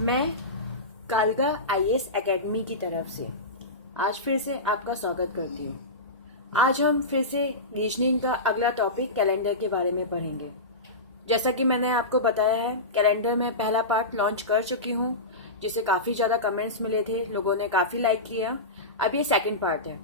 मैं कालका IAS academy की तरफ से आज फिर से आपका स्वागत करती हूँ। आज हम फिर से रीजनिंग का अगला टॉपिक कैलेंडर के बारे में पढ़ेंगे। जैसा कि मैंने आपको बताया है, कैलेंडर में पहला पार्ट लॉन्च कर चुकी हूँ, जिसे काफ़ी ज़्यादा कमेंट्स मिले थे, लोगों ने काफ़ी लाइक किया। अब ये सेकंड पार्ट है।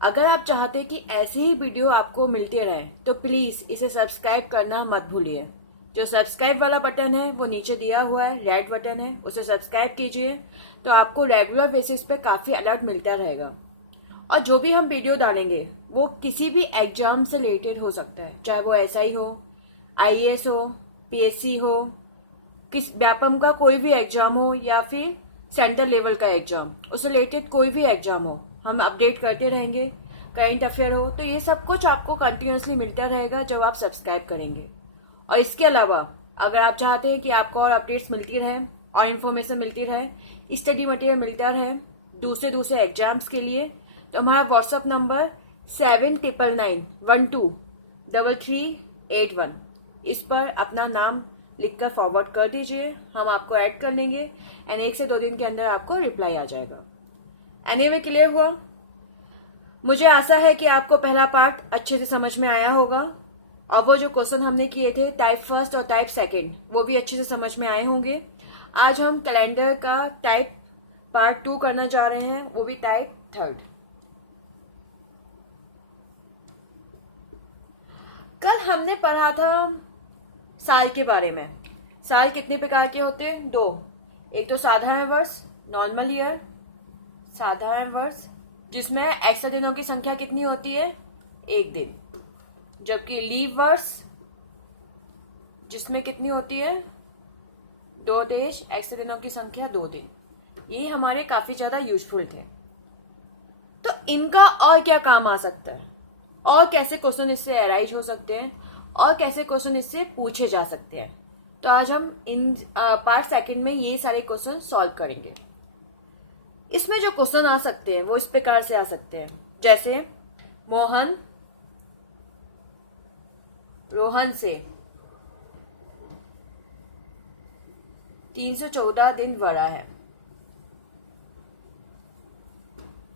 अगर आप चाहते कि ऐसे ही वीडियो आपको मिलते रहे तो प्लीज़ इसे सब्सक्राइब करना मत भूलिए। जो सब्सक्राइब वाला बटन है वो नीचे दिया हुआ है, रेड बटन है, उसे सब्सक्राइब कीजिए तो आपको रेगुलर बेसिस पे काफ़ी अलर्ट मिलता रहेगा। और जो भी हम वीडियो डालेंगे वो किसी भी एग्जाम से रिलेटेड हो सकता है, चाहे वो एसआई हो, आईएएस हो, पीएससी हो, किस व्यापम का कोई भी एग्जाम हो या फिर सेंट्रल लेवल का एग्जाम, उससे रिलेटेड कोई भी एग्जाम हो, हम अपडेट करते रहेंगे। करंट अफेयर हो, तो ये सब कुछ आपको कंटिन्यूसली मिलता रहेगा जब आप सब्सक्राइब करेंगे। और इसके अलावा अगर आप चाहते हैं कि आपको और अपडेट्स मिलती रहे और इन्फॉर्मेशन मिलती रहे, स्टडी मटेरियल मिलता रहे दूसरे एग्जाम्स के लिए, तो हमारा व्हाट्सअप नंबर 7999123381, इस पर अपना नाम लिखकर फॉरवर्ड कर दीजिए, हम आपको ऐड कर लेंगे एंड 1 से 2 दिन के अंदर आपको रिप्लाई आ जाएगा। एनीवे, क्लियर हुआ? मुझे आशा है कि आपको पहला पार्ट अच्छे से समझ में आया होगा और वो जो क्वेश्चन हमने किए थे टाइप फर्स्ट और टाइप सेकंड, वो भी अच्छे से समझ में आए होंगे। आज हम कैलेंडर का टाइप पार्ट 2 करना जा रहे हैं, वो भी टाइप थर्ड। कल हमने पढ़ा था साल के बारे में। साल कितने प्रकार के होते हैं? 2। एक तो साधारण वर्ष, नॉर्मल ईयर, साधारण वर्ष, जिसमें एक्स्ट्रा दिनों की संख्या कितनी होती है? 1 दिन। जबकि लीव वर्ष, जिसमें कितनी होती है? 2 देश, एक्स्ट्रा दिनों की संख्या 2 दिन। ये हमारे काफी ज्यादा यूजफुल थे। तो इनका और क्या काम आ सकता है, और कैसे क्वेश्चन इससे अराइज हो सकते हैं, और कैसे क्वेश्चन इससे पूछे जा सकते हैं, तो आज हम इन पार्ट सेकंड में ये सारे क्वेश्चन सॉल्व करेंगे। इसमें जो क्वेश्चन आ सकते हैं वो इस प्रकार से आ सकते हैं, जैसे मोहन रोहन से 314 दिन बड़ा है।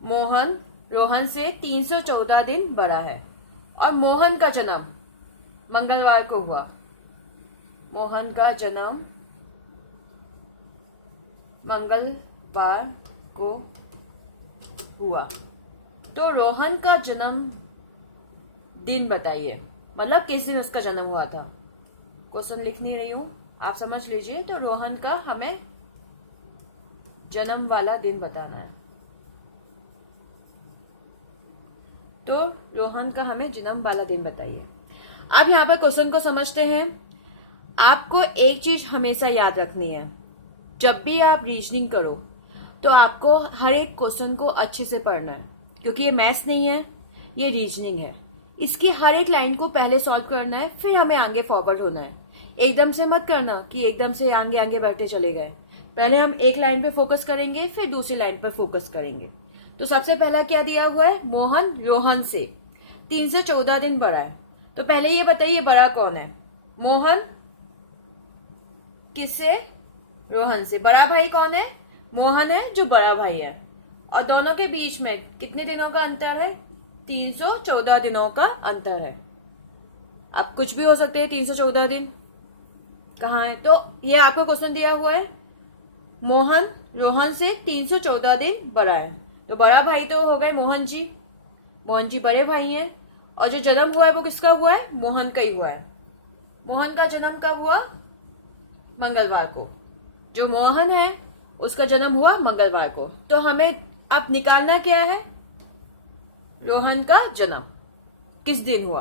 मोहन रोहन से 314 दिन बड़ा है और मोहन का जन्म मंगलवार को हुआ। मोहन का जन्म मंगलवार को हुआ। तो रोहन का जन्म दिन बताइए, मतलब किस दिन उसका जन्म हुआ था। क्वेश्चन लिख नहीं रही हूं, आप समझ लीजिए। तो रोहन का हमें जन्म वाला दिन बताना है। तो रोहन का हमें जन्म वाला दिन बताइए। अब यहाँ पर क्वेश्चन को समझते हैं। आपको एक चीज हमेशा याद रखनी है, जब भी आप रीजनिंग करो तो आपको हर एक क्वेश्चन को अच्छे से पढ़ना है, क्योंकि ये मैथ्स नहीं है, ये रीजनिंग है। इसकी हर एक लाइन को पहले सॉल्व करना है, फिर हमें आगे फॉरवर्ड होना है। एकदम से मत करना कि एकदम से आगे आगे बढ़ते चले गए। पहले हम एक लाइन पे फोकस करेंगे, फिर दूसरी लाइन पर फोकस करेंगे। तो सबसे पहला क्या दिया हुआ है? मोहन रोहन से 314 दिन बड़ा है। तो पहले ये बताइए बड़ा कौन है? मोहन किससे? रोहन से। बड़ा भाई कौन है? मोहन है, जो बड़ा भाई है। और दोनों के बीच में कितने दिनों का अंतर है? 314 दिनों का अंतर है। अब कुछ भी हो सकते हैं 314 दिन। कहाँ है? तो ये आपको क्वेश्चन दिया हुआ है, मोहन रोहन से 314 दिन बड़ा है। तो बड़ा भाई तो हो गए मोहन जी। मोहन जी बड़े भाई हैं। और जो जन्म हुआ है वो किसका हुआ है? मोहन का ही हुआ है। मोहन का जन्म कब हुआ? मंगलवार को। जो मोहन है उसका जन्म हुआ मंगलवार को। तो हमें अब निकालना क्या है? रोहन का जन्म किस दिन हुआ।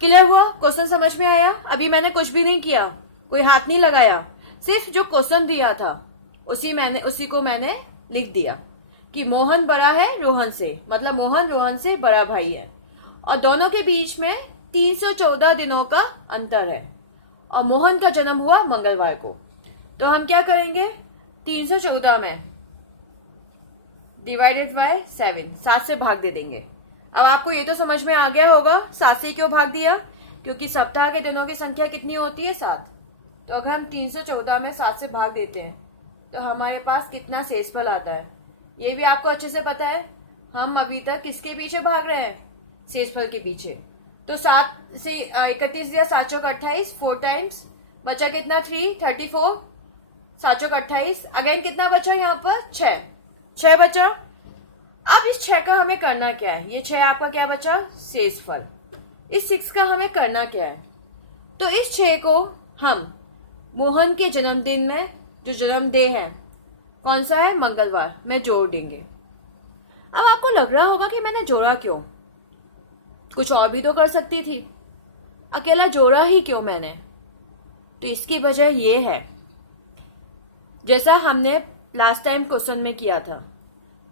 क्लियर हुआ? क्वेश्चन समझ में आया? अभी मैंने कुछ भी नहीं किया, कोई हाथ नहीं लगाया, सिर्फ जो क्वेश्चन दिया था उसी को मैंने लिख दिया कि मोहन बड़ा है रोहन से, मतलब मोहन रोहन से बड़ा भाई है और दोनों के बीच में 314 दिनों का अंतर है और मोहन का जन्म हुआ मंगलवार को। तो हम क्या करेंगे? 314 में डिवाइडेड बाय 7 से भाग दे देंगे। अब आपको ये तो समझ में आ गया होगा 7 से क्यों भाग दिया, क्योंकि सप्ताह के दिनों की संख्या कितनी होती है? 7। तो अगर हम 314 में 7 से भाग देते हैं तो हमारे पास कितना शेषफल आता है ये भी आपको अच्छे से पता है। हम अभी तक किसके पीछे भाग रहे हैं? शेषफल के पीछे। तो 7 से 31 दिया, 7 चौक 28, 4 टाइम्स बचा कितना? 3, 34, 7 चौक 28। अगेन कितना बचा यहाँ पर? 6 बचा। अब इस 6 का हमें करना क्या है? ये 6 आपका क्या बचा? शेषफल। इस 6 का हमें करना क्या है? तो इस 6 को हम मोहन के जन्मदिन में, जो जन्मदिन है कौन सा है? मंगलवार में जोड़ देंगे। अब आपको लग रहा होगा कि मैंने जोड़ा क्यों? कुछ और भी तो कर सकती थी, अकेला जोड़ा ही क्यों मैंने? तो इसकी वजह ये है, जैसा हमने लास्ट टाइम क्वेश्चन में किया था,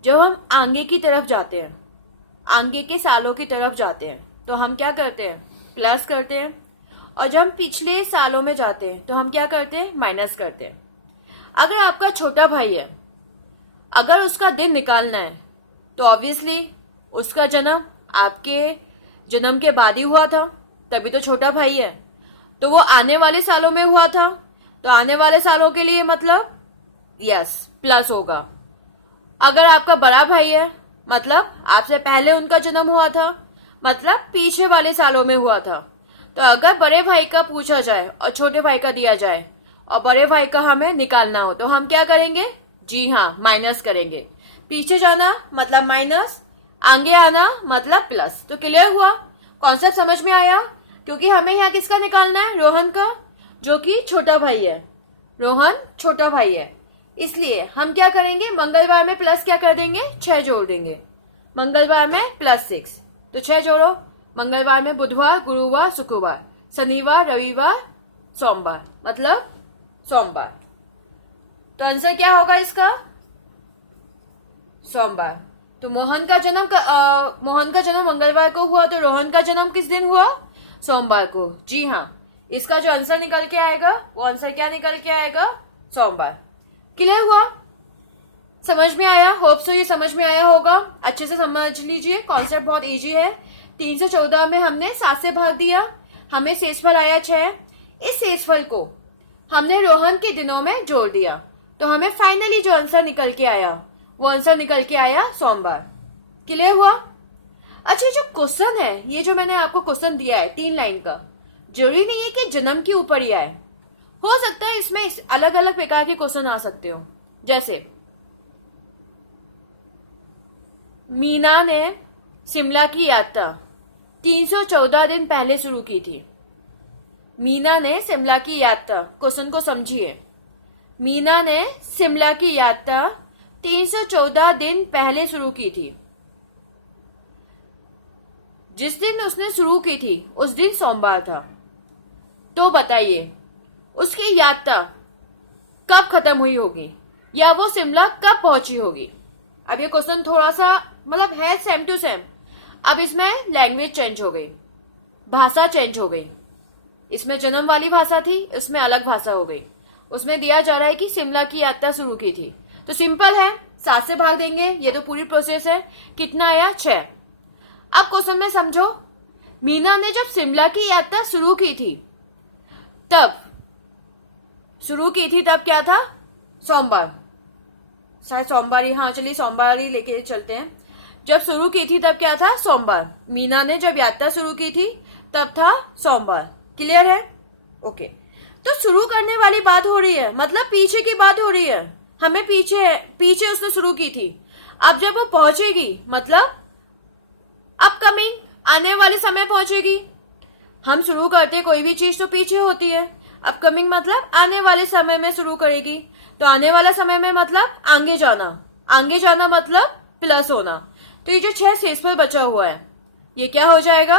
जब हम आगे की तरफ जाते हैं, आगे के सालों की तरफ जाते हैं, तो हम क्या करते हैं? प्लस करते हैं। और जब हम पिछले सालों में जाते हैं तो हम क्या करते हैं? माइनस करते हैं। अगर आपका छोटा भाई है, अगर उसका दिन निकालना है तो ऑब्वियसली उसका जन्म आपके जन्म के बाद ही हुआ था, तभी तो छोटा भाई है। तो वो आने वाले सालों में हुआ था, तो आने वाले सालों के लिए मतलब यस प्लस होगा। अगर आपका बड़ा भाई है, मतलब आपसे पहले उनका जन्म हुआ था, मतलब पीछे वाले सालों में हुआ था। तो अगर बड़े भाई का पूछा जाए और छोटे भाई का दिया जाए और बड़े भाई का हमें निकालना हो, तो हम क्या करेंगे? जी हाँ, माइनस करेंगे। पीछे जाना मतलब माइनस, आगे आना मतलब प्लस। तो क्लियर हुआ? कॉन्सेप्ट समझ में आया? क्योंकि हमें यहाँ किसका निकालना है? रोहन का, जो कि छोटा भाई है। रोहन छोटा भाई है, इसलिए हम क्या करेंगे? मंगलवार में प्लस क्या कर देंगे? 6 जोड़ देंगे। मंगलवार में +6, तो 6 जोड़ो। मंगलवार में बुधवार, गुरुवार, शुक्रवार, शनिवार, रविवार, सोमवार, मतलब सोमवार। तो आंसर क्या होगा इसका? सोमवार। तो मोहन का जन्म मंगलवार को हुआ, तो रोहन का जन्म किस दिन हुआ? सोमवार को। जी हाँ, इसका जो आंसर निकल के आएगा वो आंसर क्या निकल के आएगा? सोमवार। क्लियर हुआ? समझ में आया? होप सो ये समझ में आया होगा। अच्छे से समझ लीजिए, कॉन्सेप्ट बहुत इजी है। 314 में हमने 7 से भाग दिया, हमें शेषफल आया 6। इस शेषफल को हमने रोहन के दिनों में जोड़ दिया, तो हमें फाइनली जो आंसर निकल के आया वो आंसर निकल के आया सोमवार। क्लियर हुआ? अच्छा, जो क्वेश्चन है, ये जो मैंने आपको क्वेश्चन दिया है 3 लाइन का, जरूरी नहीं है कि जन्म के ऊपर ही आए, हो सकता है इसमें अलग अलग प्रकार के क्वेश्चन आ सकते हो। जैसे मीना ने शिमला की यात्रा 314 दिन पहले शुरू की थी। मीना ने शिमला की यात्रा, क्वेश्चन को समझिए, मीना ने शिमला की यात्रा 314 दिन पहले शुरू की थी। जिस दिन उसने शुरू की थी उस दिन सोमवार था। तो बताइए उसकी यात्रा कब खत्म हुई होगी, या वो शिमला कब पहुंची होगी? अब ये क्वेश्चन थोड़ा सा मतलब है सेम टू सेम, अब इसमें लैंग्वेज चेंज हो गई, भाषा चेंज हो गई। इसमें जन्म वाली भाषा थी, इसमें अलग भाषा हो गई। उसमें दिया जा रहा है कि शिमला की यात्रा शुरू की थी, तो सिंपल है, 7 से भाग देंगे। ये तो पूरी प्रोसेस है। कितना आया? 6। अब क्वेश्चन में समझो, मीना ने जब शिमला की यात्रा शुरू की थी तब क्या था? सोमवार, शायद सोमवार ही, हाँ चलिए सोमवार ही लेके चलते हैं। जब शुरू की थी तब क्या था? सोमवार। मीना ने जब यात्रा शुरू की थी तब था सोमवार। क्लियर है? ओके। तो शुरू करने वाली बात हो रही है, मतलब पीछे की बात हो रही है। हमें पीछे उसने शुरू की थी। अब जब वो पहुंचेगी मतलब अपकमिंग, आने वाले समय पहुंचेगी। हम शुरू करते कोई भी चीज तो पीछे होती है, अपकमिंग मतलब आने वाले समय में शुरू करेगी। तो आने वाला समय में मतलब आगे जाना मतलब प्लस होना। तो ये जो 6 शेषफल बचा हुआ है ये क्या हो जाएगा?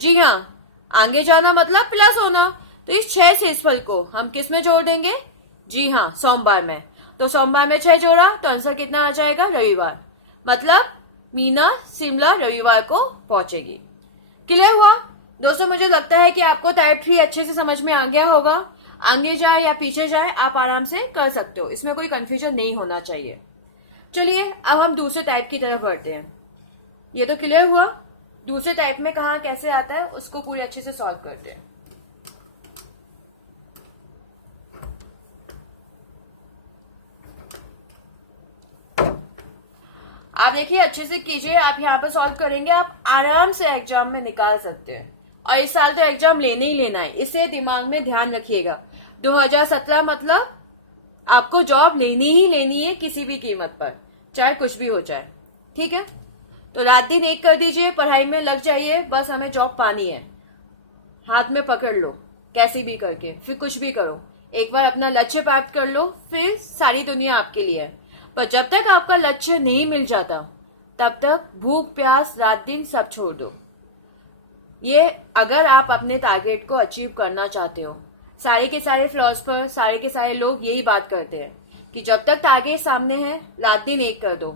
जी हाँ, आगे जाना मतलब प्लस होना। तो इस 6 शेषफल को हम किस में जोड़ देंगे? जी हाँ, सोमवार में। तो सोमवार में 6 जोड़ा तो आंसर कितना आ जाएगा? रविवार। मतलब मीना शिमला रविवार को पहुंचेगी। क्लियर हुआ दोस्तों? मुझे लगता है कि आपको टाइप 3 अच्छे से समझ में आ गया होगा। आगे जाए या पीछे जाए आप आराम से कर सकते हो, इसमें कोई कंफ्यूजन नहीं होना चाहिए। चलिए अब हम दूसरे टाइप की तरफ बढ़ते हैं। ये तो क्लियर हुआ, दूसरे टाइप में कहाँ कैसे आता है उसको पूरी अच्छे से सॉल्व करते हैं। आप देखिए अच्छे से कीजिए, आप यहाँ पे सॉल्व करेंगे, आप आराम से एग्जाम में निकाल सकते हैं। और इस साल तो एग्जाम लेने ही लेना है, इसे दिमाग में ध्यान रखिएगा। 2017 मतलब आपको जॉब लेनी ही लेनी है किसी भी कीमत पर, चाहे कुछ भी हो जाए। ठीक है, तो रात दिन एक कर दीजिए, पढ़ाई में लग जाइए, बस हमें जॉब पानी है। हाथ में पकड़ लो कैसे भी करके, फिर कुछ भी करो, एक बार अपना लक्ष्य प्राप्त कर लो, फिर सारी दुनिया आपके लिए है। पर जब तक आपका लक्ष्य नहीं मिल जाता तब तक भूख प्यास रात दिन सब छोड़ दो। ये अगर आप अपने टारगेट को अचीव करना चाहते हो। सारे के सारे फिलोसफर, सारे के सारे लोग यही बात करते हैं कि जब तक टारगेट सामने है रात दिन एक कर दो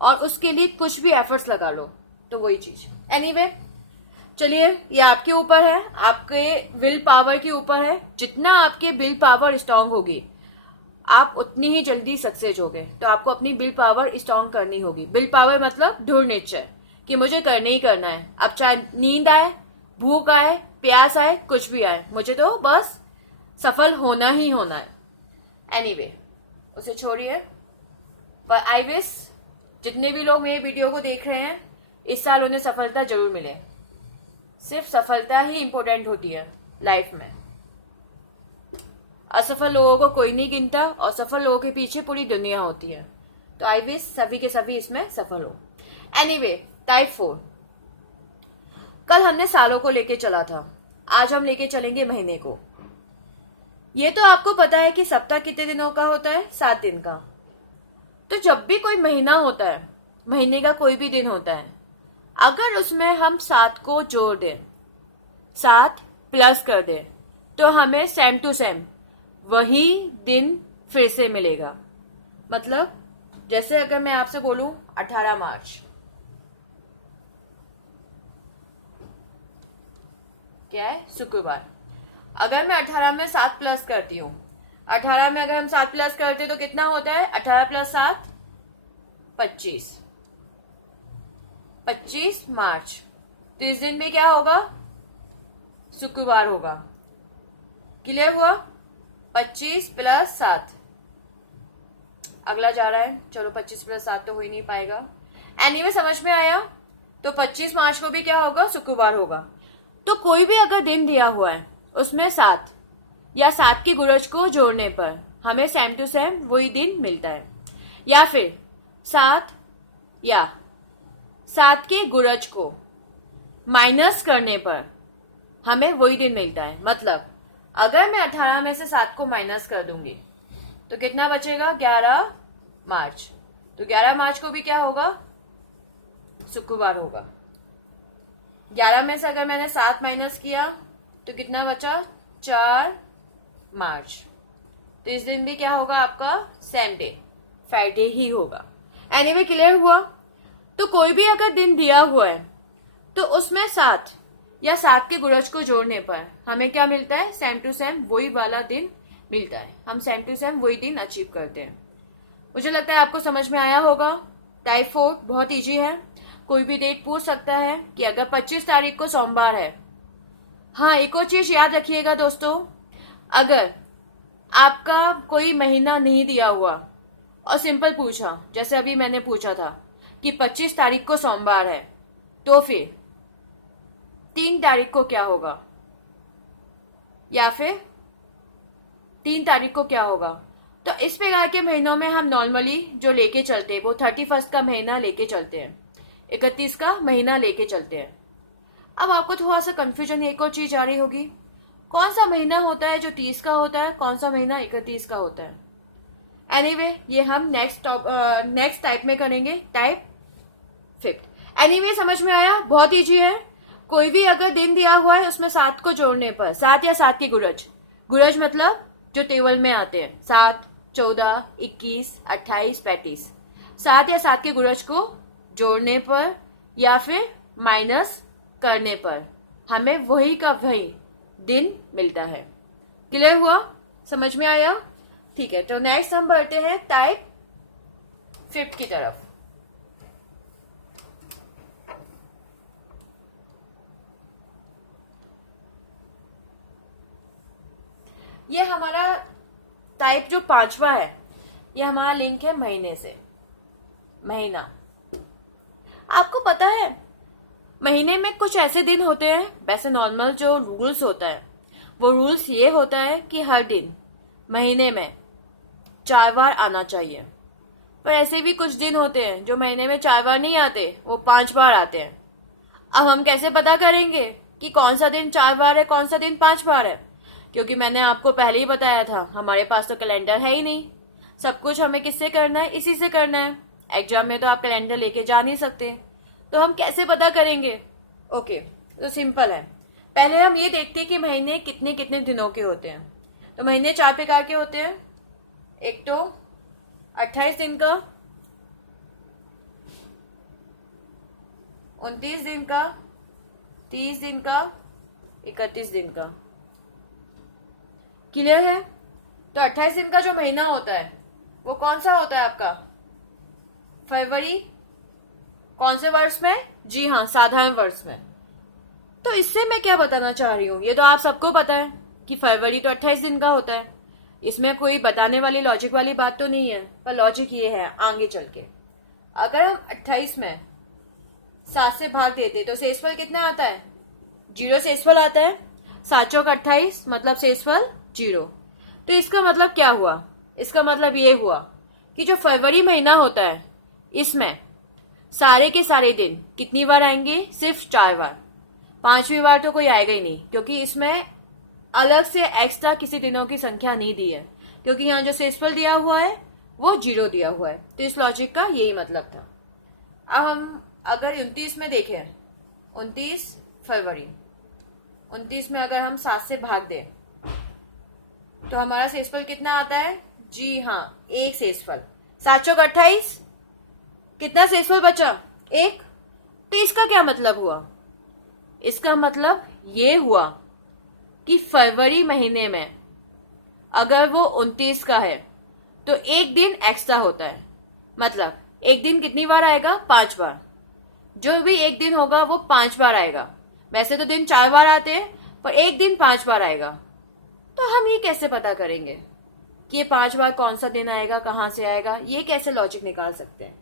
और उसके लिए कुछ भी एफर्ट्स लगा लो। तो वही चीज एनीवे, चलिए ये आपके ऊपर है, आपके विल पावर के ऊपर है। जितना आपके विल पावर स्ट्रांग होगी आप उतनी ही जल्दी सक्सेस होगे। तो आपको अपनी विल पावर स्ट्रांग करनी होगी। विल पावर मतलब दृढ़ निश्चय कि मुझे करने ही करना है। अब चाहे नींद आए, भूख आए, प्यास आए, कुछ भी आए, मुझे तो बस सफल होना ही होना है। एनीवे, उसे छोड़िए। पर आई विश जितने भी लोग मेरे वीडियो को देख रहे हैं इस साल उन्हें सफलता जरूर मिले। सिर्फ सफलता ही इंपॉर्टेंट होती है लाइफ में। असफल लोगों को कोई नहीं गिनता और सफल लोगों के पीछे पूरी दुनिया होती है। तो आई विश सभी के सभी इसमें सफल हो। Anyway, type 4। कल हमने सालों को लेके चला था, आज हम लेके चलेंगे महीने को। ये तो आपको पता है कि सप्ताह कितने दिनों का होता है? 7 दिन का। तो जब भी कोई महीना होता है, महीने का कोई भी दिन होता है, अगर उसमें हम 7 को जोड़ दें, 7 प्लस कर दें, तो हमें सेम टू सेम वही दिन फिर से मिलेगा। मतलब जैसे अगर मैं आपसे बोलूं 18 मार्च, क्या है? शुक्रवार। अगर मैं 18 में 7 प्लस करती हूँ, 18 में अगर हम 7 प्लस करते तो कितना होता है? 18 प्लस 7 25। 25 मार्च। तो इस दिन में क्या होगा? शुक्रवार होगा। क्लियर हुआ? 25 प्लस 7। अगला जा रहा है, चलो 25 प्लस 7 तो हो ही नहीं पाएगा। एनीवे, समझ में आया? तो 25 मार्च को भी क्या होगा? शुक्रवार होगा। तो कोई भी अगर दिन दिया हुआ है उसमें 7 या 7 की गुणज को जोड़ने पर हमें सेम टू सेम वही दिन मिलता है, या फिर 7 या 7 के गुणज को माइनस करने पर हमें वही दिन मिलता है। मतलब अगर मैं 18 में से 7 को माइनस कर दूंगी तो कितना बचेगा? 11 मार्च। तो 11 मार्च को भी क्या होगा? शुक्रवार होगा। 11 में से अगर मैंने 7 माइनस किया तो कितना बचा? 4 मार्च। तो इस दिन भी क्या होगा आपका? सेम डे, फ्राइडे ही होगा। एनीवे, क्लियर हुआ? तो कोई भी अगर दिन दिया हुआ है तो उसमें 7 या 7 के गुणज को जोड़ने पर हमें क्या मिलता है? सेम टू सेम वही वाला दिन मिलता है। हम सेम टू सेम वही दिन अचीव करते हैं। मुझे लगता है आपको समझ में आया होगा। टाइप 4 बहुत इजी है। कोई भी डेट पूछ सकता है कि अगर 25 तारीख को सोमवार है। हाँ, एक और चीज याद रखिएगा दोस्तों, अगर आपका कोई महीना नहीं दिया हुआ और सिंपल पूछा, जैसे अभी मैंने पूछा था कि 25 तारीख को सोमवार है, तो फिर 3 तारीख को क्या होगा, या फिर 3 तारीख को क्या होगा। तो इस प्रकार के महीनों में हम नॉर्मली जो लेके चलते हैं वो 31 का महीना लेके चलते हैं, 31 का महीना लेके चलते हैं। अब आपको थोड़ा सा कंफ्यूजन एक और चीज आ रही होगी, कौन सा महीना होता है जो 30 का होता है, कौन सा महीना 31 का होता है। एनीवे, ये हम नेक्स्ट टाइप में करेंगे, टाइप 5। एनीवे, समझ में आया? बहुत इजी है। कोई भी अगर दिन दिया हुआ है उसमें 7 को जोड़ने पर, 7 या 7 के गुणज, गुणज मतलब जो टेबल में आते हैं, 7, 14, 21, 28, 35, 7 या 7 के गुणज को जोड़ने पर या फिर माइनस करने पर हमें वही का वही दिन मिलता है। क्लियर हुआ? समझ में आया? ठीक है, तो नेक्स्ट हम बढ़ते हैं टाइप 5 की तरफ। ये हमारा टाइप जो 5वां है, ये हमारा लिंक है महीने से। महीना आपको पता है महीने में कुछ ऐसे दिन होते हैं, वैसे नॉर्मल जो रूल्स होता है वो रूल्स ये होता है कि हर दिन महीने में 4 बार आना चाहिए। पर ऐसे भी कुछ दिन होते हैं जो महीने में 4 बार नहीं आते, वो 5 बार आते हैं। अब हम कैसे पता करेंगे कि कौन सा दिन 4 बार है, कौन सा दिन 5 बार है? क्योंकि मैंने आपको पहले ही बताया था, हमारे पास तो कैलेंडर है ही नहीं। सब कुछ हमें किससे करना है? इसी से करना है। एग्जाम में तो आप कैलेंडर लेके जा नहीं सकते, तो हम कैसे पता करेंगे? ओके, तो सिंपल है। पहले हम ये देखते हैं कि महीने कितने कितने दिनों के होते हैं। तो महीने 4 प्रकार के होते हैं। एक तो 28 दिन का, 29 दिन का, 30 दिन का, 31 दिन का। क्लियर है? तो 28 दिन का जो महीना होता है वो कौन सा होता है आपका? फरवरी। कौन से वर्ष में? जी हाँ, साधारण वर्ष में। तो इससे मैं क्या बताना चाह रही हूँ, ये तो आप सबको पता है कि फरवरी तो 28 दिन का होता है। इसमें कोई बताने वाली लॉजिक वाली बात तो नहीं है, पर लॉजिक ये है आगे चल के, अगर हम 28 में 7 से भाग देते तो शेषफल कितना आता है? 0 शेषफल आता है। 7 चौक 28 मतलब शेषफल 0। तो इसका मतलब क्या हुआ? इसका मतलब ये हुआ कि जो फरवरी महीना होता है इसमें सारे के सारे दिन कितनी बार आएंगे? सिर्फ 4 बार। 5वीं बार तो कोई आएगा ही नहीं, क्योंकि इसमें अलग से एक्स्ट्रा किसी दिनों की संख्या नहीं दी है, क्योंकि यहाँ जो शेषफल दिया हुआ है वो 0 दिया हुआ है। तो इस लॉजिक का यही मतलब था। अब हम अगर 29 में देखें, 29 फरवरी, 29 में अगर हम 7 से भाग दें तो हमारा शेषफल कितना आता है? जी हाँ, 1 शेषफल। 7 चौक 28, कितना शेषफल बचा? 1। तो इसका क्या मतलब हुआ? इसका मतलब ये हुआ कि फरवरी महीने में अगर वो 29 का है तो एक दिन एक्स्ट्रा होता है। मतलब एक दिन कितनी बार आएगा? 5 बार। जो भी एक दिन होगा वो 5 बार आएगा। वैसे तो दिन 4 बार आते हैं, पर एक दिन 5 बार आएगा। तो हम ये कैसे पता करेंगे कि ये 5 बार कौन सा दिन आएगा, कहाँ से आएगा? ये कैसे लॉजिक निकाल सकते हैं?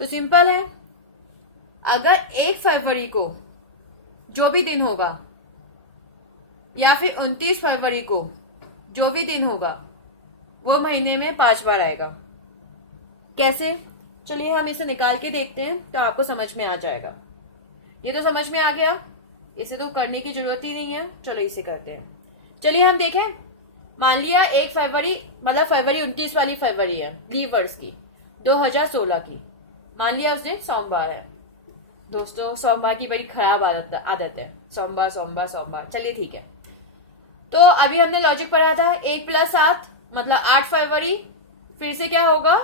तो सिंपल है, अगर 1 फरवरी को जो भी दिन होगा या फिर 29 फरवरी को जो भी दिन होगा वो महीने में 5 बार आएगा। कैसे? चलिए हम इसे निकाल के देखते हैं तो आपको समझ में आ जाएगा। ये तो समझ में आ गया, इसे तो करने की जरूरत ही नहीं है। चलो इसे करते हैं। चलिए हम देखें, मान लिया 1 फरवरी मतलब फरवरी 29 वाली फरवरी है, लीव वर्ष की, 2016 की। मान लिया उस दिन सोमवार है। दोस्तों, सोमवार की बड़ी खराब आदत है, सोमवार सोमवार सोमवार। चलिए ठीक है। तो अभी हमने लॉजिक पढ़ा था, 1 + 7 मतलब 8 फरवरी। फिर से क्या होगा?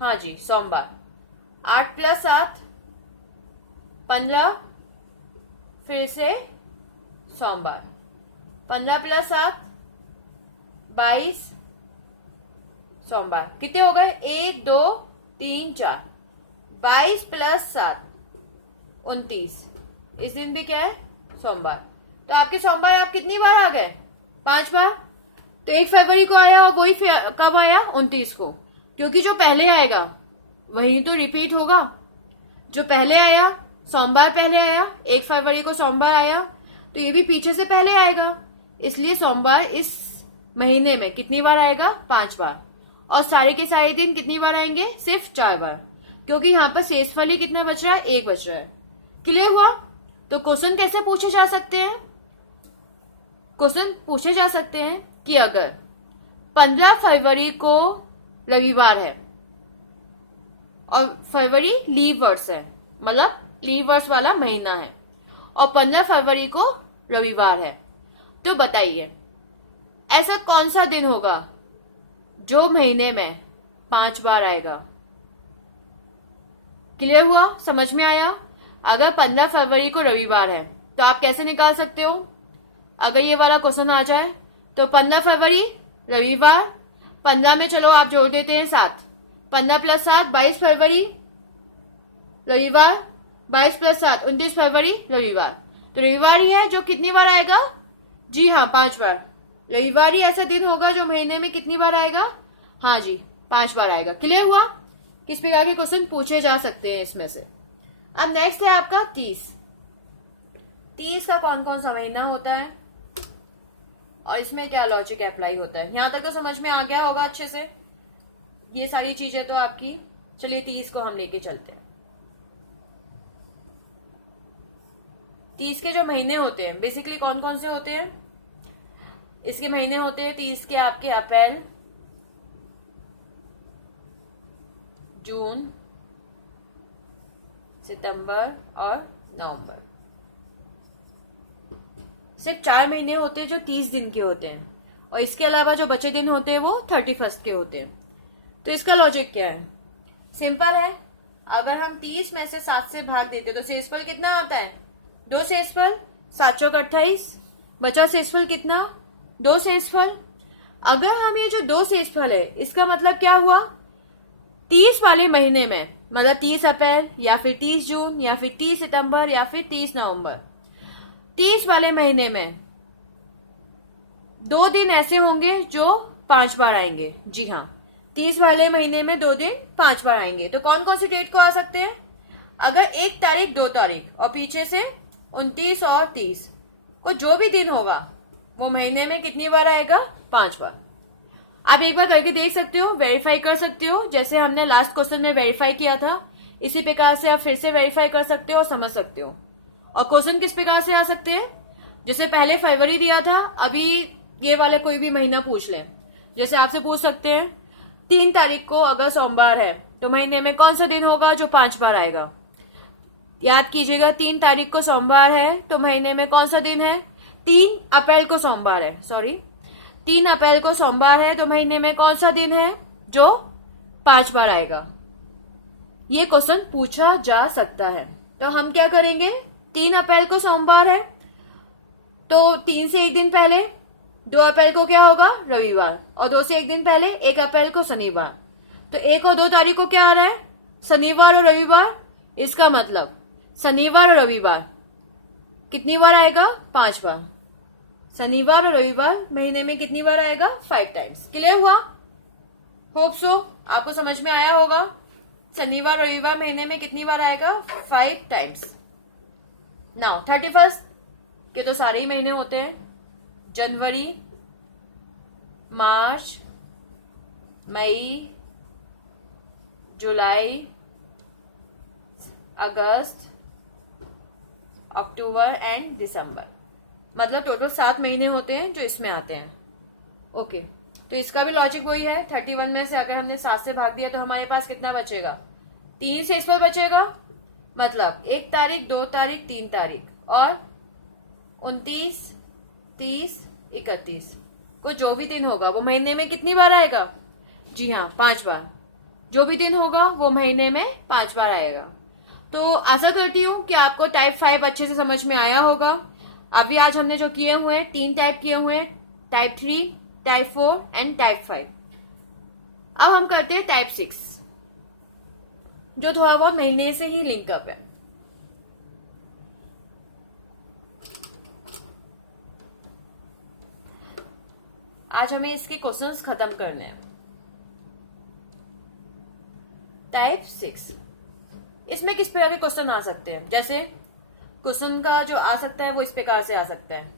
हाँ जी, सोमवार। 8 + 7 15, फिर से सोमवार। 15 + 7 22, सोमवार। कितने हो गए? 1 2 3 4। 22 + 7 29। इस दिन भी क्या है? सोमवार। तो आपके सोमवार आप कितनी बार आ गए? 5 बार। तो 1 फरवरी को आया और वही कब आया? 29 को। क्योंकि जो पहले आएगा वही तो रिपीट होगा। जो पहले आया, सोमवार पहले आया, 1 फरवरी को सोमवार आया, तो ये भी पीछे से पहले आएगा। इसलिए सोमवार इस महीने में कितनी बार आएगा? 5 बार। और सारे के सारे दिन कितनी बार आएंगे? सिर्फ 4 बार, क्योंकि यहाँ पर शेषफल ही कितना बच रहा है? 1 बच रहा है। क्लियर हुआ? तो क्वेश्चन कैसे पूछे जा सकते हैं? क्वेश्चन पूछे जा सकते हैं कि अगर 15 फरवरी को रविवार है और फरवरी लीव वर्ष है, मतलब लीव वर्ष वाला महीना है, और 15 फरवरी को रविवार है, तो बताइए ऐसा कौन सा दिन होगा जो महीने में 5 बार आएगा? क्लियर हुआ? समझ में आया? अगर 15 फरवरी को रविवार है तो आप कैसे निकाल सकते हो? अगर ये वाला क्वेश्चन आ जाए तो 15 फरवरी रविवार, 15 में चलो आप जोड़ देते हैं 7, 15 + 7 22 फरवरी रविवार, 22 + 7 29 फरवरी रविवार। तो रविवार ही है जो कितनी बार आएगा? जी हाँ, 5 बार। रविवार ही ऐसा दिन होगा जो महीने में कितनी बार आएगा? हाँ जी, 5 बार आएगा। क्लियर हुआ? किस प्रकार के क्वेश्चन पूछे जा सकते हैं इसमें से? अब नेक्स्ट है आपका 30। 30 का कौन कौन सा महीना होता है और इसमें क्या लॉजिक अप्लाई होता है, यहां तक तो समझ में आ गया होगा अच्छे से। ये सारी चीजें तो आपकी, चलिए 30 को हम लेके चलते हैं। 30 के जो महीने होते हैं बेसिकली कौन कौन से होते हैं, इसके महीने होते हैं 30 के आपके अप्रैल, जून, सितंबर और नवंबर। सिर्फ 4 महीने होते हैं जो 30 दिन के होते हैं, और इसके अलावा जो बचे दिन होते हैं वो 31 के होते हैं। तो इसका लॉजिक क्या है, सिंपल है। अगर हम 30 में से 7 से भाग देते हैं तो शेषफल कितना आता है, 2 शेषफल, 7 चौक 28, बचा शेषफल कितना, 2 शेषफल। अगर हम ये जो 2 शेषफल है इसका मतलब क्या हुआ, 30 वाले महीने में, मतलब 30 अप्रैल या फिर 30 जून या फिर 30 सितंबर या फिर 30 नवंबर, 30 वाले महीने में 2 दिन ऐसे होंगे जो 5 बार आएंगे। जी हाँ, 30 वाले महीने में 2 दिन 5 बार आएंगे। तो कौन कौन सी डेट को आ सकते हैं, अगर 1 तारीख 2 तारीख और पीछे से 29 और 30 को जो भी दिन होगा वो महीने में कितनी बार आएगा, 5 बार। आप एक बार करके देख सकते हो, वेरीफाई कर सकते हो, जैसे हमने लास्ट क्वेश्चन में वेरीफाई किया था इसी प्रकार से आप फिर से वेरीफाई कर सकते हो और समझ सकते हो। और क्वेश्चन किस प्रकार से आ सकते हैं, जैसे पहले फरवरी दिया था, अभी ये वाले कोई भी महीना पूछ लें। जैसे आपसे पूछ सकते हैं 3 तारीख को अगर सोमवार है तो महीने में कौन सा दिन होगा जो 5 बार आएगा। याद कीजिएगा, 3 तारीख को सोमवार है तो महीने में कौन सा दिन है, 3 अप्रैल को सोमवार है, सॉरी 3 अप्रैल को सोमवार है तो महीने में कौन सा दिन है जो 5 बार आएगा। ये क्वेश्चन पूछा जा सकता है। तो हम क्या करेंगे, 3 अप्रैल को सोमवार है तो 3 से 1 दिन पहले 2 अप्रैल को क्या होगा, रविवार, और 2 से 1 दिन पहले 1 अप्रैल को शनिवार। तो 1 और 2 तारीख को क्या आ रहा है, शनिवार और रविवार। इसका मतलब शनिवार और रविवार कितनी बार आएगा, 5 बार। शनिवार और रविवार महीने में कितनी बार आएगा, 5 टाइम्स। क्लियर हुआ, होप सो आपको समझ में आया होगा। शनिवार और रविवार महीने में कितनी बार आएगा, 5 टाइम्स। नाउ 31 के तो सारे ही महीने होते हैं, जनवरी, मार्च, मई, जुलाई, अगस्त, अक्टूबर एंड दिसंबर, मतलब टोटल 7 महीने होते हैं जो इसमें आते हैं। ओके, तो इसका भी लॉजिक वही है। 31 में से अगर हमने 7 से भाग दिया तो हमारे पास कितना बचेगा, 3 शेषफल बचेगा, मतलब 1 तारीख, 2 तारीख, 3 तारीख और 29, 30, 31 को जो भी दिन होगा वो महीने में कितनी बार आएगा, जी हाँ 5 बार। जो भी दिन होगा वो महीने में 5 बार आएगा। तो आशा करती हूँ कि आपको टाइप 5 अच्छे से समझ में आया होगा। अभी आज हमने जो किए हुए हैं 3 टाइप किए हुए हैं, टाइप 3, टाइप 4 एंड टाइप 5। अब हम करते हैं टाइप 6, जो थोड़ा बहुत महीने से ही लिंकअप है। आज हमें इसके क्वेश्चंस खत्म करने हैं। टाइप 6, इसमें किस प्रकार के क्वेश्चन आ सकते हैं, जैसे क्वेश्चन का जो आ सकता है वो इस प्रकार से आ सकता है।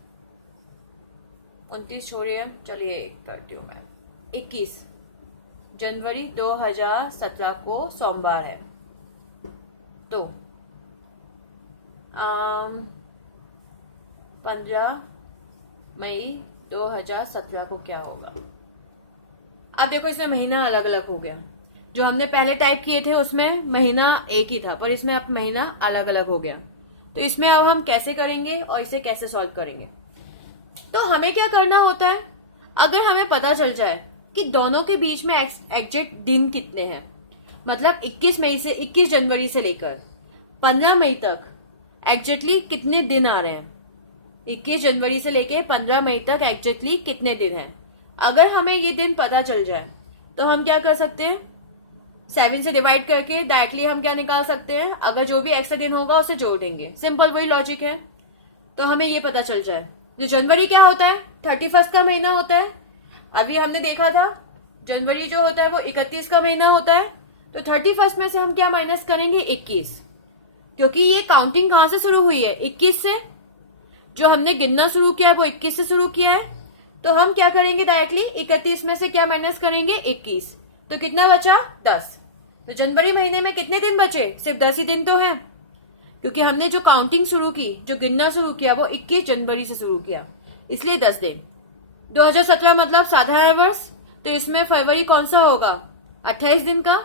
29 छोड़िए, चलिए करती हूँ मैं। 21 जनवरी 2017 को सोमवार है, तो 15 मई 2017 को क्या होगा। अब देखो इसमें महीना अलग अलग हो गया। जो हमने पहले टाइप किए थे उसमें महीना एक ही था, पर इसमें अब महीना अलग अलग हो गया। तो इसमें अब हम कैसे करेंगे और इसे कैसे सॉल्व करेंगे। तो हमें क्या करना होता है, अगर हमें पता चल जाए कि दोनों के बीच में एग्जैक्ट दिन कितने हैं, मतलब 21 जनवरी से लेकर 15 मई तक एग्जैक्टली कितने दिन आ रहे हैं, 21 जनवरी से लेकर 15 मई तक एग्जैक्टली कितने दिन हैं, अगर हमें ये दिन पता चल जाए तो हम क्या कर सकते हैं, 7 से डिवाइड करके डायरेक्टली हम क्या निकाल सकते हैं, अगर जो भी एक्स्ट्रा दिन होगा उसे जोड़ देंगे। सिंपल वही लॉजिक है। तो हमें ये पता चल जाए, जो जनवरी क्या होता है, 31 का महीना होता है। अभी हमने देखा था जनवरी जो होता है वो 31 का महीना होता है। तो 31 में से हम क्या माइनस करेंगे, 21। क्योंकि ये काउंटिंग कहां से शुरू हुई है, 21 से। जो हमने गिनना शुरू किया है वो 21 से शुरू किया है। तो हम क्या करेंगे, डायरेक्टली 31 में से क्या माइनस करेंगे, 21। तो कितना बचा, 10। तो जनवरी महीने में कितने दिन बचे, सिर्फ 10 ही दिन तो है, क्योंकि हमने जो काउंटिंग शुरू की, जो गिनना शुरू किया वो 21 जनवरी से शुरू किया, इसलिए 10 दिन। 2017 मतलब साधारण वर्ष, तो इसमें फरवरी कौन सा होगा, 28 दिन का।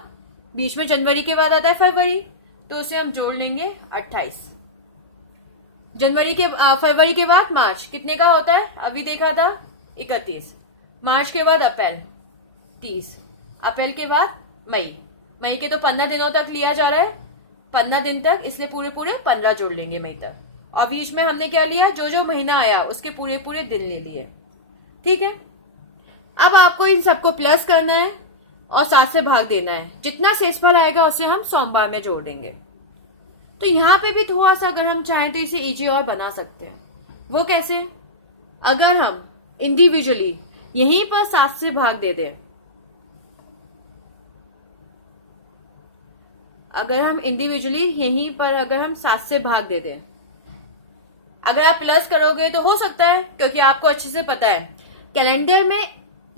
बीच में जनवरी के बाद आता है फरवरी, तो उसे हम जोड़ लेंगे 28। फरवरी के बाद मार्च कितने का होता है, अभी देखा था 31। मार्च के बाद अप्रैल 30। अप्रैल के बाद मई। मई के तो 15 दिनों तक लिया जा रहा है, 15 दिन तक, इसलिए पूरे पूरे 15 जोड़ लेंगे मई तक। और बीच में हमने क्या लिया, जो जो महीना आया उसके पूरे पूरे दिन ले लिए। ठीक है, अब आपको इन सबको प्लस करना है और 7 से भाग देना है। जितना शेषफल आएगा उसे हम सोमवार में जोड़ देंगे। तो यहाँ पे भी थोड़ा सा अगर हम चाहें तो इसे इजी और बना सकते हैं। वो कैसे, अगर हम इंडिविजुअली यहीं पर 7 से भाग दे दें, अगर हम इंडिविजुअली यहीं पर अगर हम 7 से भाग दे दें, अगर आप प्लस करोगे तो हो सकता है, क्योंकि आपको अच्छे से पता है कैलेंडर में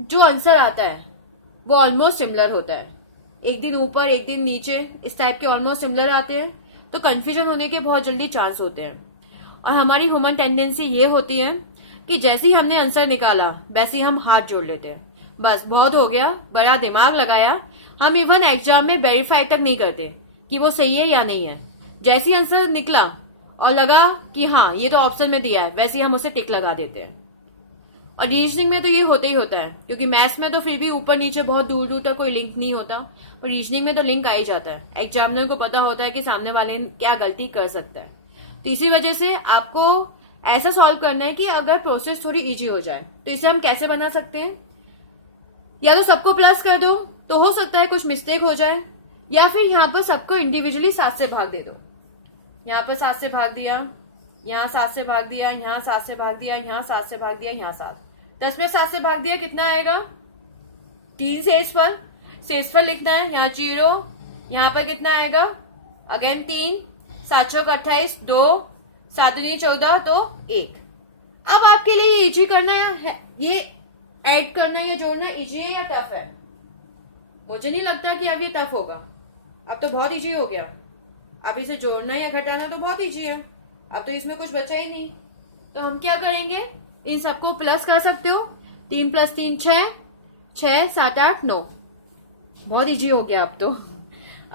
जो आंसर आता है वो ऑलमोस्ट सिमिलर होता है। एक दिन ऊपर एक दिन नीचे, इस टाइप के ऑलमोस्ट सिमिलर आते हैं, तो कंफ्यूजन होने के बहुत जल्दी चांस होते हैं। और हमारी ह्यूमन टेंडेंसी ये होती है कि जैसे ही हमने आंसर निकाला वैसे ही हम हाथ जोड़ लेते हैं, बस बहुत हो गया, बड़ा दिमाग लगाया। हम इवन एग्जाम में वेरीफाई तक नहीं करते कि वो सही है या नहीं है। जैसे ही आंसर निकला और लगा कि हाँ ये तो ऑप्शन में दिया है, वैसे ही हम उसे टिक लगा देते हैं। और रीजनिंग में तो ये होता ही होता है, क्योंकि मैथ्स में तो फिर भी ऊपर नीचे बहुत दूर दूर तक कोई लिंक नहीं होता, और रीजनिंग में तो लिंक आ ही जाता है। एग्जामिनर को पता होता है कि सामने वाले क्या गलती कर सकता है। तो इसी वजह से आपको ऐसा सॉल्व करना है कि अगर प्रोसेस थोड़ी इजी हो जाए। तो इसे हम कैसे बना सकते हैं, या तो सबको प्लस कर दो तो हो सकता है कुछ मिस्टेक हो जाए, या फिर यहाँ पर सबको इंडिविजुअली 7 से भाग दे दो। यहाँ पर 7 से भाग दिया, यहाँ 7 से भाग दिया, यहाँ 7 से भाग दिया, यहाँ 7 से भाग दिया, यहाँ 7। 10 में 7 से भाग दिया, कितना आएगा, 3 शेषफल। शेषफल लिखना है, यहाँ 0, यहाँ पर कितना आएगा, अगेन 3, 7 चौक 28, 2, 7 दूनी 14, तो 1। अब आपके लिए ये इजी करना है, ये ऐड करना या जोड़ना इजी है या टफ है? मुझे नहीं लगता कि अब ये टफ होगा, अब तो बहुत इजी हो गया। अब इसे जोड़ना या घटाना तो बहुत इजी है, अब तो इसमें कुछ बचा ही नहीं। तो हम क्या करेंगे, इन सबको प्लस कर सकते हो, 3 + 3 6, 6 7 8 9, बहुत इजी हो गया अब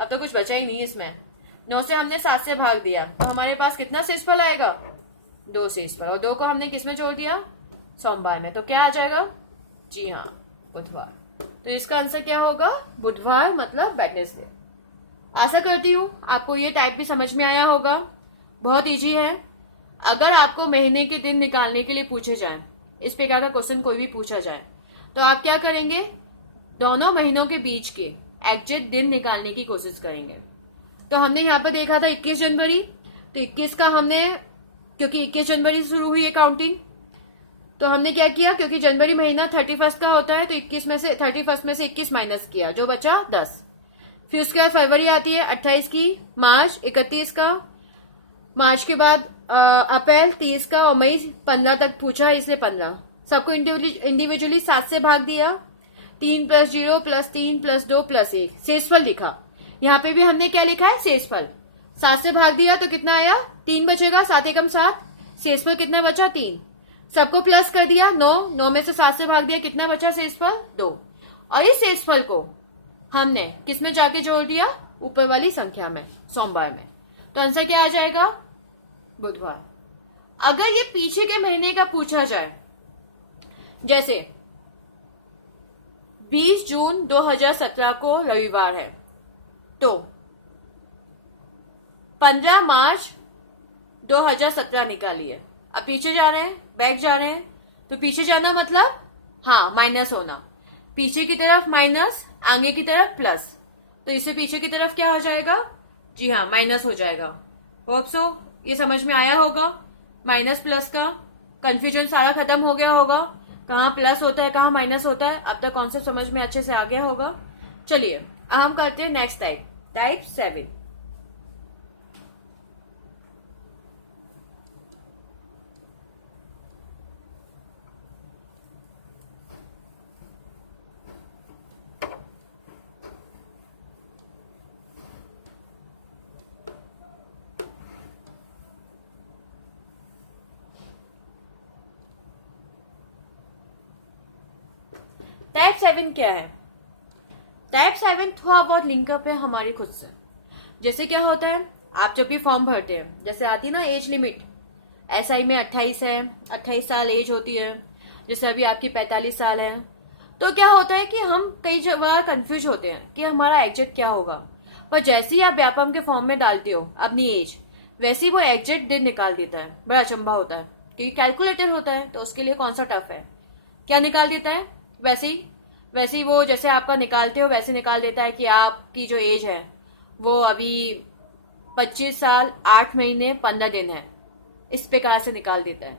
तो कुछ बचा ही नहीं इसमें। 9 से हमने 7 से भाग दिया, तो हमारे पास कितना शेषफल आएगा, 2 शेषफल, और 2 को हमने किस में जोड़ दिया, सोमवार में। तो क्या आ जाएगा, जी हाँ, बुधवार। तो इसका आंसर क्या होगा, बुधवार, मतलब वेडनेसडे। आशा करती हूँ आपको ये टाइप भी समझ में आया होगा, बहुत इजी है। अगर आपको महीने के दिन निकालने के लिए पूछे जाएं, इस प्रकार का क्वेश्चन कोई भी पूछा जाए, तो आप क्या करेंगे, दोनों महीनों के बीच के एग्जैक्ट दिन निकालने की कोशिश करेंगे। तो हमने यहाँ पर देखा था 21 जनवरी, तो 21 का हमने, क्योंकि 21 जनवरी से शुरू हुई है काउंटिंग, तो हमने क्या किया, क्योंकि जनवरी महीना 31 का होता है, तो 21 में से 31 में से 21 माइनस किया, जो बचा 10। फिर उसके बाद फरवरी आती है 28 की, मार्च 31 का, मार्च के बाद अप्रैल 30 का, और मई 15 तक पूछा, इसलिए 15। सबको इंडिविजुअली 7 से भाग दिया, 3 + 0 + 3 + 2 + 1, शेषफल लिखा। यहाँ पे भी हमने क्या लिखा है, शेषफल। 7 से भाग दिया तो कितना आया, 3 बचेगा, 7 एकम 7, शेषफल कितना बचा, 3। सबको प्लस कर दिया, 9 में से 7 से भाग दिया, कितना बचा शेषफल, 2। और इस शेषफल को हमने किस में जाके जोड़ दिया, ऊपर वाली संख्या में, सोमवार में। तो आंसर क्या आ जाएगा, बुधवार। अगर ये पीछे के महीने का पूछा जाए, जैसे 20 जून 2017 को रविवार है, तो 15 मार्च 2017 निकालिए। अब पीछे जा रहे हैं, बैक जा रहे हैं, तो पीछे जाना मतलब हाँ माइनस होना, पीछे की तरफ माइनस, आगे की तरफ प्लस, तो इससे पीछे की तरफ क्या हो जाएगा, जी हाँ माइनस हो जाएगा। होप सो ये समझ में आया होगा, माइनस प्लस का कंफ्यूजन सारा खत्म हो गया होगा, कहाँ प्लस होता है कहाँ माइनस होता है, अब तक कॉन्सेप्ट समझ में अच्छे से आ गया होगा। चलिए अब हम करते हैं नेक्स्ट टाइप 7। 7 क्या है? टाइप 7 थोड़ा बहुत लिंकअप है हमारी खुद से। जैसे क्या होता है, आप जब भी फॉर्म भरते हैं, जैसे आती है ना एज लिमिट, एसआई में 28 है, 28 साल एज होती है, जैसे अभी आपकी 45 साल है, तो क्या होता है कि हम कई बार कंफ्यूज होते हैं कि हमारा एग्जिट क्या होगा। पर जैसे ही आप व्यापम के फॉर्म में डालते हो अपनी एज, वैसे ही वो एग्जिट दिन निकाल देता है। बड़ा अचंभा होता है क्योंकि कैलकुलेटर होता है, तो उसके लिए कौन सा टफ है। क्या निकाल देता है? वैसे ही वो जैसे आपका निकालते हो वैसे निकाल देता है कि आपकी जो एज है वो अभी 25 साल 8 महीने 15 दिन है। इस प्रकार से निकाल देता है,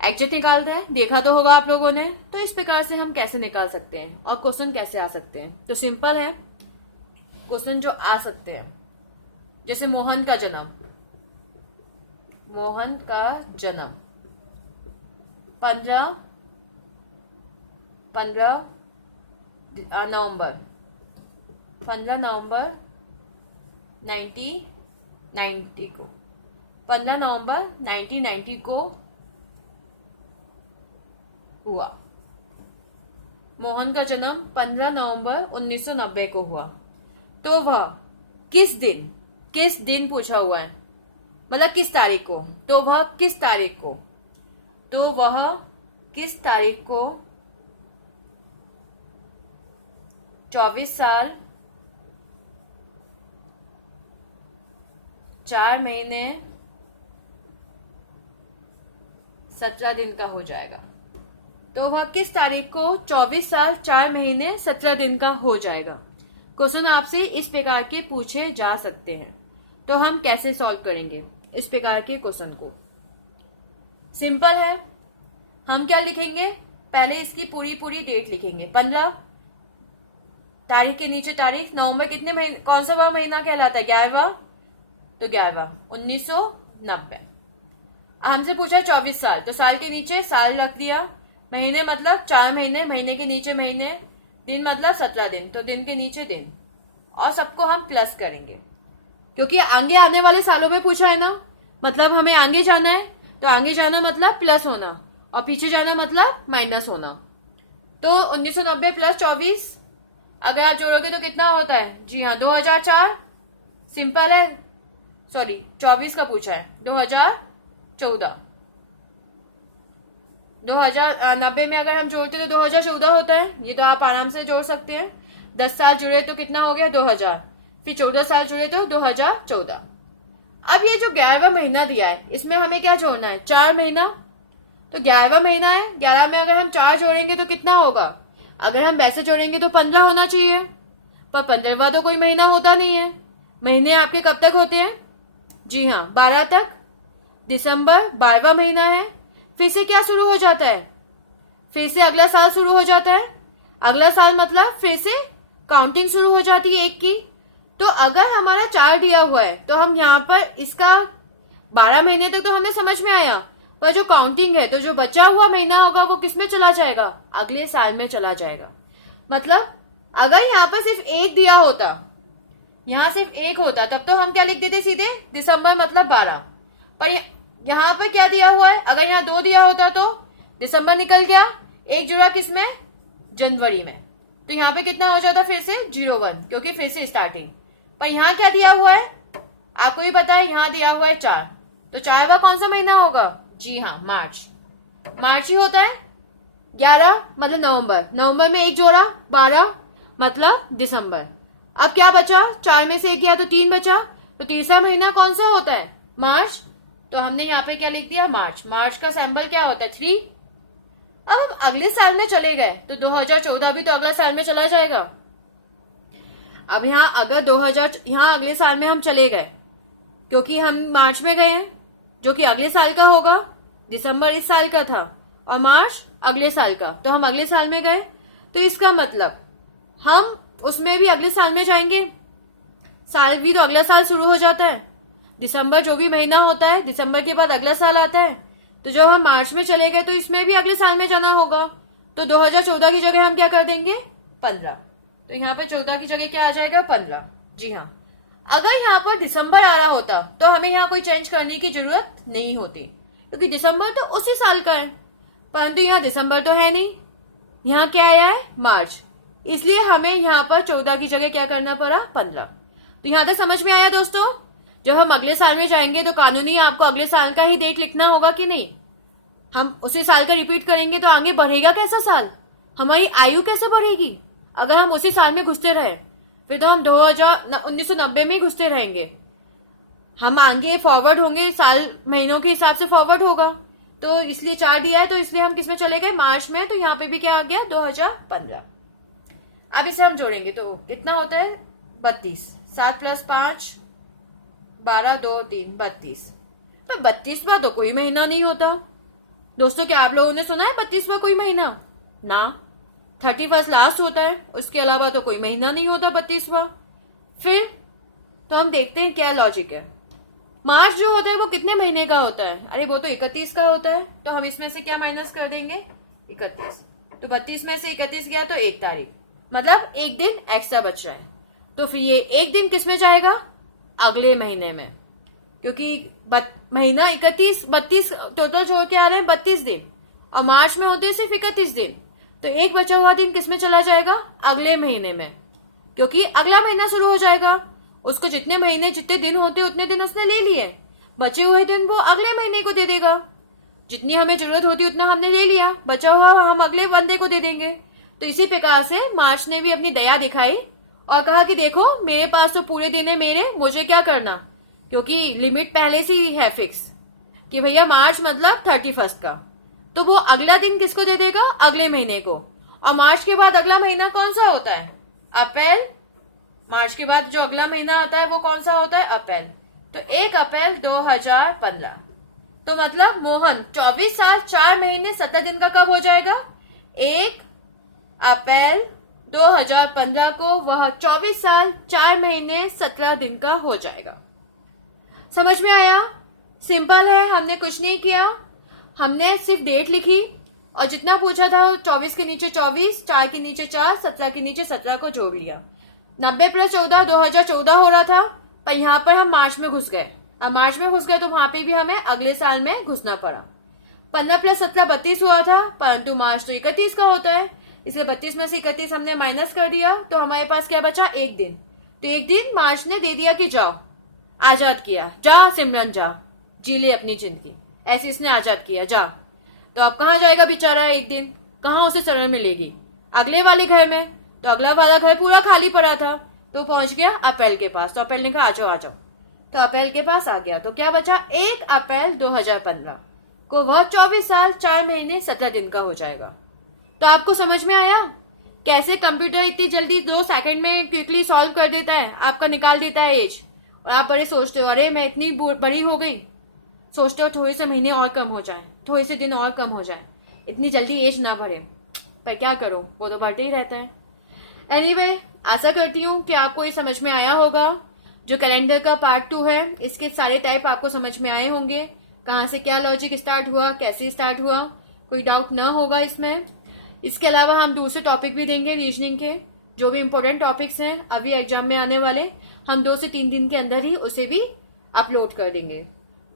एग्जिट निकालता है। देखा तो होगा आप लोगों ने। तो इस प्रकार से हम कैसे निकाल सकते हैं और क्वेश्चन कैसे आ सकते हैं? तो सिंपल है क्वेश्चन जो आ सकते हैं। जैसे मोहन का जन्म 15 नवंबर 1990 को 15 नवंबर 1990 को हुआ। मोहन का जन्म 15 नवंबर 1990 को हुआ। तो वह किस दिन पूछा हुआ है, मतलब किस तारीख को। तो वह किस तारीख को 24 साल 4 महीने 17 दिन का हो जाएगा। तो वह किस तारीख को 24 साल 4 महीने 17 दिन का हो जाएगा। क्वेश्चन आपसे इस प्रकार के पूछे जा सकते हैं। तो हम कैसे सॉल्व करेंगे इस प्रकार के क्वेश्चन को? सिंपल है, हम क्या लिखेंगे, पहले इसकी पूरी डेट लिखेंगे। 15 तारीख के नीचे तारीख, नवंबर कितने महीने, कौन सा महीना कहलाता है? 11वां, तो 11वां 1990। हमसे पूछा 24 साल, तो साल के नीचे साल रख दिया, महीने मतलब 4 महीने, महीने के नीचे महीने, दिन मतलब 17 दिन, तो दिन के नीचे दिन, और सबको हम प्लस करेंगे क्योंकि आगे आने वाले सालों में पूछा है ना। मतलब हमें आगे जाना है, तो आगे जाना मतलब प्लस होना और पीछे जाना मतलब माइनस होना। तो 1990 प्लस 24 अगर आप जोड़ोगे तो कितना होता है? जी हाँ, 2004। सिंपल है, सॉरी 24 का पूछा है, 2014। 2090 में अगर हम जोड़ते तो 2014 होता है। ये तो आप आराम से जोड़ सकते हैं। 10 साल जुड़े तो कितना हो गया? 2000। फिर 14 साल जुड़े तो 2014। अब ये जो 11वां महीना दिया है, इसमें हमें क्या जोड़ना है? 4 महीना। तो 11वां महीना है, 11 में अगर हम 4 जोड़ेंगे तो कितना होगा? अगर हम वैसे जोड़ेंगे तो 15 होना चाहिए, पर 15वां तो कोई महीना होता नहीं है। महीने आपके कब तक होते हैं? जी हाँ, 12 तक। दिसंबर 12वां महीना है। फिर से क्या शुरू हो जाता है? फिर से अगला साल शुरू हो जाता है। अगला साल मतलब फिर से काउंटिंग शुरू हो जाती है 1 की। तो अगर हमारा 4 दिया हुआ है तो हम यहाँ पर इसका 12 महीने तक तो हमें समझ में आया, पर जो काउंटिंग है, तो जो बचा हुआ महीना होगा वो किस में चला जाएगा? अगले साल में चला जाएगा। मतलब अगर यहाँ पर सिर्फ 1 दिया होता, यहाँ सिर्फ 1 होता, तब तो हम क्या लिख देते सीधे? दिसंबर मतलब 12। पर यहाँ पर क्या दिया हुआ है? अगर यहाँ 2 दिया होता तो दिसंबर निकल गया, 1 जुड़ा किसमें? जनवरी में। तो यहाँ पे कितना हो जाता? फिर से 01, क्योंकि फिर से स्टार्टिंग। पर यहाँ क्या दिया हुआ है? आपको ही पता है, यहाँ दिया हुआ है 4। तो 4वां कौन सा महीना होगा? जी हाँ, मार्च ही होता है। 11 मतलब नवंबर में 1 जोड़ा 12 मतलब दिसंबर। अब क्या बचा? 4 में से 1 गया तो 3 बचा। तो तीसरा महीना कौन सा होता है? मार्च। तो हमने यहाँ पे क्या लिख दिया? मार्च का सिंबल क्या होता है? 3। अब हम अगले साल में चले गए तो 2014 भी तो अगले साल में चला जाएगा। अब यहाँ अगर यहाँ अगले साल में हम चले गए, क्योंकि हम मार्च में गए हैं, जो कि अगले साल का होगा। दिसंबर इस साल का था और मार्च अगले साल का, तो हम अगले साल में गए। तो इसका मतलब हम उसमें भी अगले साल में जाएंगे। साल भी तो अगला साल शुरू हो जाता है। दिसंबर जो भी महीना होता है, दिसंबर के बाद अगला साल आता है। तो जब हम मार्च में चले गए तो इसमें भी अगले साल में जाना होगा। तो 2014 की जगह हम क्या कर देंगे? 15। तो यहाँ पर 14 की जगह क्या आ जाएगा? 15। जी हाँ, अगर यहाँ पर दिसंबर आ रहा होता तो हमें यहाँ कोई चेंज करने की जरूरत नहीं होती, क्योंकि दिसंबर तो उसी साल का है। परंतु यहाँ दिसंबर तो है नहीं, यहाँ क्या आया है, मार्च, इसलिए हमें यहाँ पर 14 की जगह क्या करना पड़ा, 15। तो यहाँ तक समझ में आया दोस्तों। जब हम अगले साल में जाएंगे तो कानूनी आपको अगले साल का ही डेट लिखना होगा कि नहीं। हम उसी साल का रिपीट करेंगे तो आगे बढ़ेगा कैसा साल, हमारी आयु कैसे बढ़ेगी अगर हम उसी साल में घुसते रहे। फिर तो हम 1990 में ही घुसते रहेंगे। हम आगे फॉरवर्ड होंगे, साल महीनों के हिसाब से फॉरवर्ड होगा। तो इसलिए 4 दिया है, तो इसलिए हम किस में चले गए, मार्च में। तो यहाँ पे भी क्या आ गया, 2015। अब इसे हम जोड़ेंगे तो कितना होता है, 32। 7 + 5 12 2 3 32। पर 32वां तो कोई महीना नहीं होता दोस्तों। क्या आप लोगों ने सुना है 32वां कोई महीना ना। 31 लास्ट होता है, उसके अलावा तो कोई महीना नहीं होता 32वां। फिर तो हम देखते हैं क्या लॉजिक है। मार्च जो होता है वो कितने महीने का होता है, अरे वो तो 31 का होता है। तो हम इसमें से क्या माइनस कर देंगे, 31। तो 32 में से 31 गया तो 1 तारीख, मतलब 1 दिन एक्स्ट्रा बच रहा है। तो फिर ये 1 दिन किस में जाएगा, अगले महीने में, क्योंकि महीना 32 टोटल जोड़ के आ रहे हैं 32 दिन, और मार्च में होते हैं सिर्फ 31 दिन। तो एक बचा हुआ दिन किस में चला जाएगा, अगले महीने में, क्योंकि अगला महीना शुरू हो जाएगा। उसको जितने महीने जितने दिन होते उतने दिन उसने ले लिए, बचे हुए दिन वो अगले महीने को दे देगा। जितनी हमें जरूरत होती उतना हमने ले लिया, बचा हुआ हम अगले बंदे को दे देंगे। तो इसी प्रकार से मार्च ने भी अपनी दया दिखाई और कहा कि देखो मेरे पास तो पूरे दिन है मेरे, मुझे क्या करना, क्योंकि लिमिट पहले से ही है फिक्स कि भैया मार्च मतलब 31 का। तो वो अगला दिन किसको दे देगा, अगले महीने को। और मार्च के बाद अगला महीना कौन सा होता है, अप्रैल। मार्च के बाद जो अगला महीना आता है वो कौन सा होता है, अप्रैल। तो 1 अप्रैल 2015। तो मतलब मोहन 24 साल 4 महीने 17 दिन का कब हो जाएगा, 1 अप्रैल 2015 को वह 24 साल 4 महीने 17 दिन का हो जाएगा। समझ में आया, सिंपल है, हमने कुछ नहीं किया, हमने सिर्फ डेट लिखी और जितना पूछा था 24 के नीचे 24, 4 के नीचे 4, 17 के नीचे 17 को जोड़ लिया। 90 + 14 2014 हो रहा था, पर यहाँ पर हम मार्च में घुस गए। अब मार्च में घुस गए तो वहां पे भी हमें अगले साल में घुसना पड़ा। 15 + 17 32 हुआ था, परंतु मार्च तो 31 का होता है, इसलिए 32 में से 31 हमने माइनस कर दिया। तो हमारे पास क्या बचा, 1 दिन। तो 1 दिन मार्च ने दे दिया कि जाओ, आजाद किया, जा सिमरन जा, जी ले अपनी जिंदगी, ऐसे इसने आजाद किया, जा। तो अब कहाँ जाएगा बेचारा, 1 दिन कहाँ उसे शरण मिलेगी, अगले वाले घर में। तो अगला वाला घर पूरा खाली पड़ा था, तो पहुंच गया अप्रैल के पास। तो अप्रैल ने कहा आ जाओ आ जाओ, तो अप्रैल के पास आ गया। तो क्या बचा, 1 अप्रैल 2015 को वह 24 साल 4 महीने 17 दिन का हो जाएगा। तो आपको समझ में आया कैसे कंप्यूटर इतनी जल्दी 2 सेकंड में क्विकली सॉल्व कर देता है, आपका निकाल देता है एज। और आप बड़े सोचते हो अरे मैं इतनी बड़ी हो गई, सोचते हो थोड़े से महीने और कम हो जाए, थोड़े से दिन और कम हो जाए, इतनी जल्दी एज ना बढ़े। पर क्या करूं, वो तो बढ़ते ही रहता है। एनीवे, आशा करती हूँ कि आपको ये समझ में आया होगा। जो कैलेंडर का पार्ट 2 है, इसके सारे टाइप आपको समझ में आए होंगे, कहाँ से क्या लॉजिक स्टार्ट हुआ, कैसे स्टार्ट हुआ, कोई डाउट ना होगा इसमें। इसके अलावा हम दूसरे टॉपिक भी देंगे रीजनिंग के, जो भी इम्पोर्टेंट टॉपिक्स हैं अभी एग्जाम में आने वाले, हम 2 से 3 दिन के अंदर ही उसे भी अपलोड कर देंगे।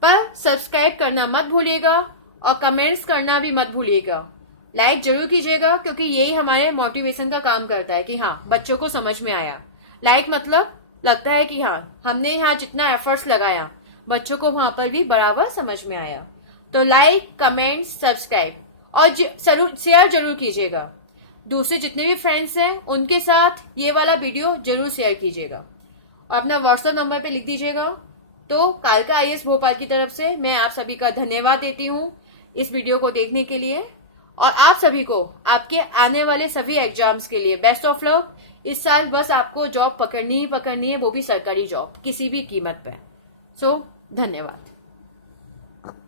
पर सब्सक्राइब करना मत भूलिएगा और कमेंट्स करना भी मत भूलिएगा, लाइक जरूर कीजिएगा, क्योंकि यही हमारे मोटिवेशन का काम करता है कि हाँ बच्चों को समझ में आया। लाइक मतलब लगता है कि हाँ हमने यहाँ जितना एफर्ट्स लगाया बच्चों को वहां पर भी बराबर समझ में आया। तो लाइक, कमेंट, सब्सक्राइब और शेयर जरूर कीजिएगा। दूसरे जितने भी फ्रेंड्स हैं उनके साथ ये वाला वीडियो जरूर शेयर कीजिएगा और अपना व्हाट्सएप नंबर पे लिख दीजिएगा। तो कालका IAS भोपाल की तरफ से मैं आप सभी का धन्यवाद देती हूँ इस वीडियो को देखने के लिए, और आप सभी को आपके आने वाले सभी एग्जाम्स के लिए बेस्ट ऑफ लक। इस साल बस आपको जॉब पकड़नी ही पकड़नी है, वो भी सरकारी जॉब, किसी भी कीमत पे। सो धन्यवाद।